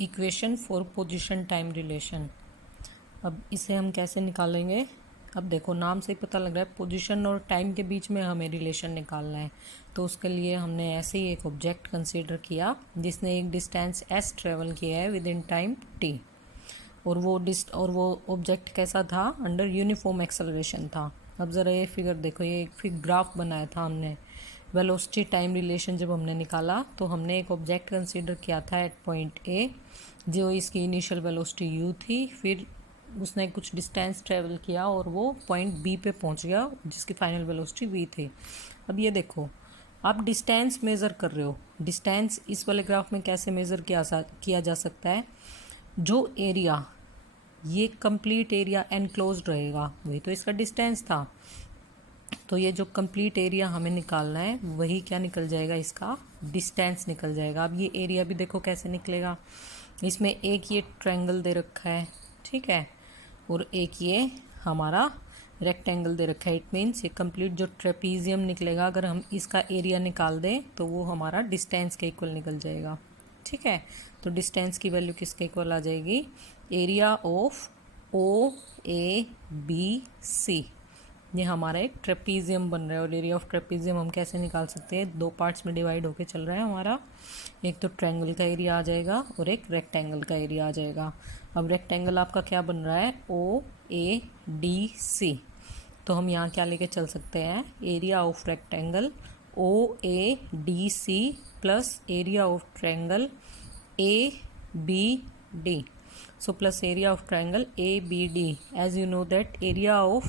Equation for position time relation. अब इसे हम कैसे निकालेंगे? अब देखो, नाम से ही पता लग रहा है पोजीशन और टाइम के बीच में हमें रिलेशन निकालना है। तो उसके लिए हमने ऐसे ही एक ऑब्जेक्ट कंसीडर किया जिसने एक डिस्टेंस s ट्रेवल किया है विद इन टाइम t, और वो ऑब्जेक्ट कैसा था? अंडर यूनिफॉर्म एक्सेलरेशन था। अब ज़रा ये फिगर देखो, ये एक फिर ग्राफ बनाया था हमने। वेलोसिटी टाइम रिलेशन जब हमने निकाला तो हमने एक ऑब्जेक्ट कंसीडर किया था एट पॉइंट ए, जो इसकी इनिशियल वेलोसिटी u थी। फिर उसने कुछ डिस्टेंस ट्रेवल किया और वो पॉइंट बी पे पहुंच गया जिसकी फाइनल वेलोसिटी v थी। अब ये देखो, आप डिस्टेंस मेज़र कर रहे हो। डिस्टेंस इस वाले ग्राफ में कैसे मेज़र किया जा सकता है? जो एरिया, ये कंप्लीट एरिया एनक्लोज्ड रहेगा, वही तो इसका डिस्टेंस था। तो ये जो कंप्लीट एरिया हमें निकालना है वही क्या निकल जाएगा? इसका डिस्टेंस निकल जाएगा। अब ये एरिया भी देखो कैसे निकलेगा। इसमें एक ये ट्रायंगल दे रखा है, ठीक है, और एक ये हमारा रेक्टेंगल दे रखा है। इट मीन्स ये कंप्लीट जो ट्रेपीजियम निकलेगा, अगर हम इसका एरिया निकाल दें तो वो हमारा डिस्टेंस के इक्वल निकल जाएगा, ठीक है। तो डिस्टेंस की वैल्यू किसके इक्वल आ जाएगी? Area of O A B C. ये हमारा एक ट्रेपीजियम बन रहा है, और एरिया ऑफ ट्रेपीजियम हम कैसे निकाल सकते हैं? दो पार्ट्स में डिवाइड होके चल रहा है हमारा। एक तो ट्रायंगल का एरिया आ जाएगा और एक रेक्टेंगल का एरिया आ जाएगा। अब रेक्टेंगल आपका क्या बन रहा है? O A D C. तो हम यहाँ क्या लेके चल सकते हैं? Area of rectangle O A D C plus area of triangle A B D. So plus area of triangle ABD. As you know that area of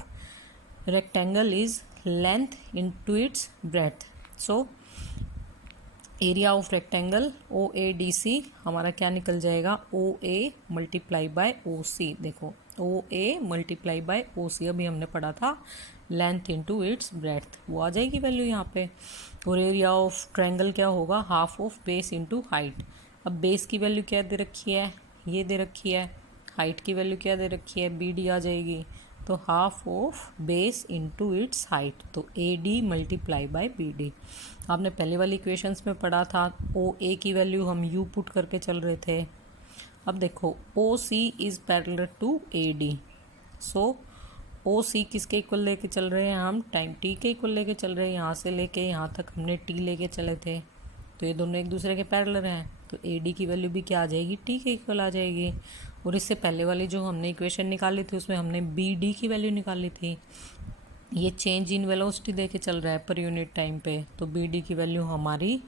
rectangle is length into its breadth. So area of rectangle OADC हमारा क्या निकल जाएगा? OA multiply by OC। देखो, OA multiply by OC अभी हमने पढ़ा था, length into its breadth, वो आ जाएगी वैल्यू यहाँ पे। और एरिया ऑफ ट्रायंगल क्या होगा? Half of base into height. अब बेस की वैल्यू क्या दे रखी है? ये दे रखी है। हाइट की वैल्यू क्या दे रखी है? BD आ जाएगी। तो half of base into its height, तो AD मल्टीप्लाई बाय BD। आपने पहले वाली इक्वेशंस में पढ़ा था, OA की वैल्यू हम U पुट करके चल रहे थे। अब देखो, OC is parallel to AD। So OC किसके इक्वल लेके चल रहे हैं? हम टाइम t के इक्वल लेके चल रहे हैं। यहाँ से लेके यहाँ तक हमने t लेके चले थे, तो ये दोनों एक दूसरे के पैरेलल हैं। तो AD की वैल्यू भी क्या आ जाएगी? t के इक्वल आ जाएगी। और इससे पहले वाली जो हमने इक्वेशन निकाली थी उसमें हमने BD की वैल्यू निकाली थी। ये चेंज इन वेलोसिटी देके चल रहा है पर यूनिट टाइम पे, तो BD की वैल्यू हमारी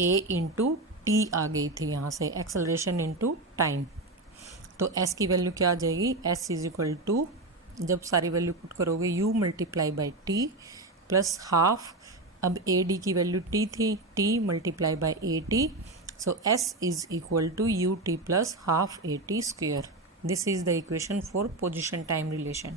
a इंटू टी आ गई थी यहाँ से, एक्सेलरेशन इंटू टाइम। तो s की वैल्यू क्या आ जाएगी? s इज इक्वल टू, जब सारी वैल्यू पुट करोगे, u multiply by T plus half. अब AD की वैल्यू t थी, t multiply by AT। So S is equal to ut plus half AT square. This is the equation for position time relation.